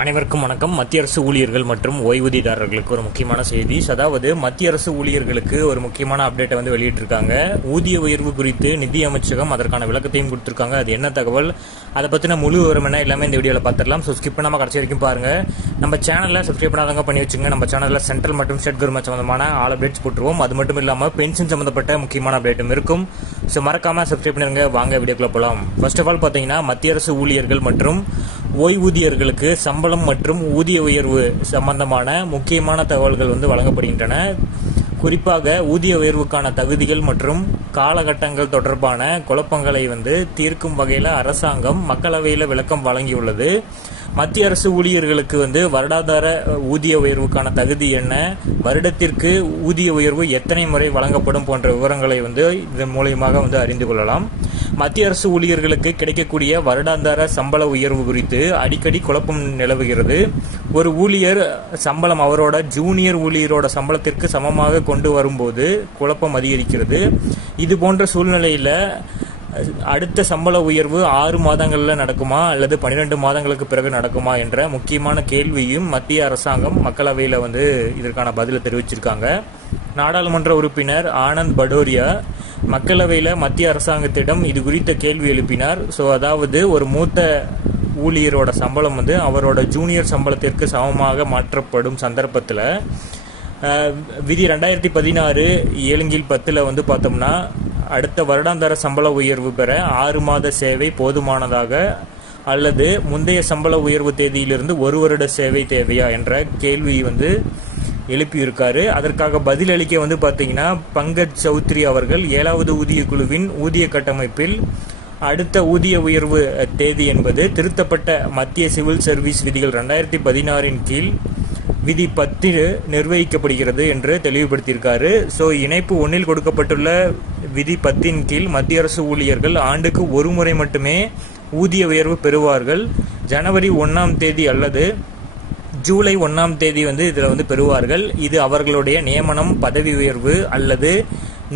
அனைவருக்கும் வணக்கம். மத்திய அரசு ஊழியர்கள் மற்றும் ஓய்வூதியதாரர்களுக்கு ஒரு முக்கியமான செய்தி. அதாவது மத்திய அரசு ஊழியர்களுக்கு ஒரு முக்கியமான அப்டேட்டை வெளியிட்டிருக்காங்க. ஊதிய உயர்வு குறித்து நிதி அமைச்சகம் அதற்கான விளக்கத்தையும் கொடுத்திருக்காங்க. அது என்ன தகவல், அதை பற்றின முழு விவரம் என்ன எல்லாமே இந்த வீடியோவில் பார்த்துடலாம். ஸோ ஸ்கிப் பண்ணாமல் கடைசி வரைக்கும் பாருங்க. நம்ம சேனலில் சப்ஸ்கிரைப் பண்ணாதவங்க பண்ணி வச்சுங்க. நம்ம சேனலில் சென்ட்ரல் மற்றும் ஸ்டேட் கவர்மெண்ட் சம்பந்தமான ஆல் அப்டேட்ஸ் போட்டுருவோம். அது மட்டும் இல்லாமல் பென்ஷன் சம்பந்தப்பட்ட முக்கியமான அப்டேட்டும் இருக்கும். ஸோ மறக்காம சப்ஸ்கிரைப் பண்ணிருங்க. வாங்க வீடியோக்குள்ள போகலாம். ஃபர்ஸ்ட் ஆஃப் ஆல் பார்த்தீங்கன்னா மத்திய அரசு ஊழியர்கள் மற்றும் ஓய்வூதியர்களுக்கு சம்பளம் மற்றும் ஊதிய உயர்வு சம்பந்தமான முக்கியமான தகவல்கள் வழங்கப்படுகின்றன. குறிப்பாக ஊதிய உயர்வுக்கான தகுதிகள் மற்றும் காலகட்டங்கள் தொடர்பான குழப்பங்களை தீர்க்கும் வகையில் அரசாங்கம் மக்களவையில் விளக்கம் வழங்கியுள்ளது. மத்திய அரசு ஊழியர்களுக்கு வருடாதார ஊதிய உயர்வுக்கான தகுதி என்ன, வருடத்திற்கு ஊதிய உயர்வு எத்தனை முறை வழங்கப்படும் போன்ற விவரங்களை இதன் மூலமாக அறிந்து கொள்ளலாம். மத்திய அரசு ஊழியர்களுக்கு கிடைக்கக்கூடிய வருடாந்தார சம்பள உயர்வு குறித்து அடிக்கடி குழப்பம் நிலவுகிறது. ஒரு ஊழியர் சம்பளம் அவரோட ஜூனியர் ஊழியரோட சம்பளத்திற்கு சமமாக கொண்டு வரும்போது குழப்பம் அதிகரிக்கிறது. இது போன்ற சூழ்நிலையில் அடுத்த சம்பள உயர்வு 6 மாதங்கள்ல நடக்குமா அல்லது 12 மாதங்களுக்கு பிறகு நடக்குமா என்ற முக்கியமான கேள்வியும் மத்திய அரசாங்கம் மக்களவையில் இதற்கான பதிலை தெரிவிச்சிருக்காங்க. நாடாளுமன்ற உறுப்பினர் ஆனந்த் படோரியா மக்களவையில் மத்திய அரசாங்கத்திடம் இது குறித்த கேள்வி எழுப்பினார். ஸோ அதாவது ஒரு மூத்த ஊழியரோட சம்பளம் அவரோட ஜூனியர் சம்பளத்திற்கு சமமாக மாற்றப்படும் சந்தர்ப்பத்தில் விதி 2016 7/10 பார்த்தோம்னா அடுத்த வருடாந்திர சம்பள உயர்வு பெற 6 மாத சேவை போதுமானதாக அல்லது முந்தைய சம்பள உயர்வு தேதியிலிருந்து 1 வருட சேவை தேவையா என்ற கேள்வி எழுப்பியிருக்காரு. அதற்காக பதிலளிக்க பார்த்தீங்கன்னா பங்கஜ் சௌத்ரி அவர்கள் 7வது ஊதிய குழுவின் ஊதிய கட்டமைப்பில் அடுத்த ஊதிய உயர்வு தேதி என்பது திருத்தப்பட்ட மத்திய சிவில் சர்வீஸ் விதிகள் 2016 கீழ் விதி 10 நிர்வகிக்கப்படுகிறது என்று தெளிவுபடுத்தியிருக்காரு. ஸோ இணைப்பு 1 கொடுக்கப்பட்டுள்ள விதி 10 கீழ் மத்திய அரசு ஊழியர்கள் ஆண்டுக்கு ஒரு முறை மட்டுமே ஊதிய உயர்வு பெறுவார்கள். ஜனவரி 1 அல்லது ஜூலை 1 இதில் பெறுவார்கள். இது அவர்களுடைய நியமனம், பதவி உயர்வு அல்லது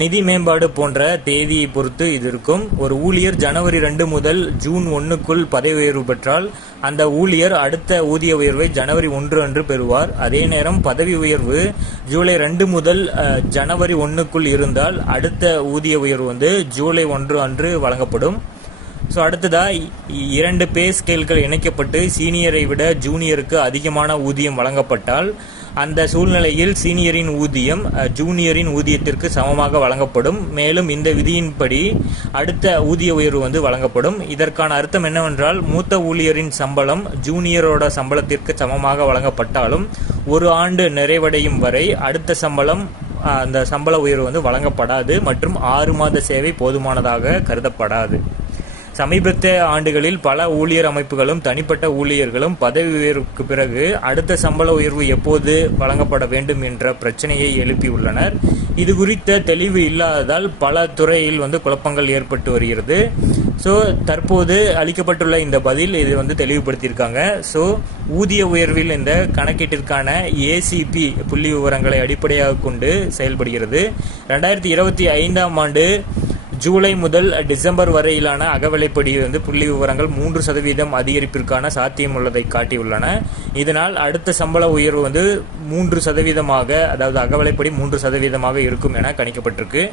நிதி மேம்பாடு போன்ற தேதியை பொறுத்து இது இருக்கும். ஒரு ஊழியர் ஜனவரி 2 முதல் ஜூன் 1க்குள் பதவி உயர்வு பெற்றால் அந்த ஊழியர் அடுத்த ஊதிய உயர்வை ஜனவரி 1 அன்று பெறுவார். அதே நேரம் பதவி உயர்வு ஜூலை 2 முதல் ஜனவரி 1க்குள் இருந்தால் அடுத்த ஊதிய உயர்வு ஜூலை 1 அன்று வழங்கப்படும். ஸோ அடுத்ததா 2 பே ஸ்கேல்கள் இணைக்கப்பட்டு சீனியரை விட ஜூனியருக்கு அதிகமான ஊதியம் வழங்கப்பட்டால் அந்த சூழ்நிலையில் சீனியரின் ஊதியம் ஜூனியரின் ஊதியத்திற்கு சமமாக வழங்கப்படும். மேலும் இந்த விதியின்படி அடுத்த ஊதிய உயர்வு வழங்கப்படும். இதற்கான அர்த்தம் என்னவென்றால் மூத்த ஊழியரின் சம்பளம் ஜூனியரோட சம்பளத்திற்கு சமமாக வழங்கப்பட்டாலும் 1 ஆண்டு நிறைவடையும் வரை அடுத்த சம்பளம் அந்த சம்பள உயர்வு வழங்கப்படாது மற்றும் 6 மாத சேவை போதுமானதாக கருதப்படாது. சமீபத்திய ஆண்டுகளில் பல ஊழியர் அமைப்புகளும் தனிப்பட்ட ஊழியர்களும் பதவி உயர்வுக்கு பிறகு அடுத்த சம்பள உயர்வு எப்போது வழங்கப்பட வேண்டும் என்ற பிரச்சனையை எழுப்பியுள்ளனர். இது குறித்த தெளிவு இல்லாததால் பல துறையில் குழப்பங்கள் ஏற்பட்டு வருகிறது. ஸோ தற்போது அளிக்கப்பட்டுள்ள இந்த பதில் இது தெளிவுபடுத்தியிருக்காங்க. ஸோ ஊதிய உயர்வில் இந்த கணக்கீட்டிற்கான ஏசிபி புள்ளி விவரங்களை அடிப்படையாக கொண்டு செயல்படுகிறது. 2025 ஆண்டு ஜூலை முதல் டிசம்பர் வரையிலான அகவிலைப்படி புள்ளி விவரங்கள் 3% அதிகரிப்பிற்கான சாத்தியம் உள்ளதை காட்டியுள்ளன. இதனால் அடுத்த சம்பள உயர்வு 3% அதாவது அகவிலைப்படி 3% இருக்கும் என கணிக்கப்பட்டிருக்கு.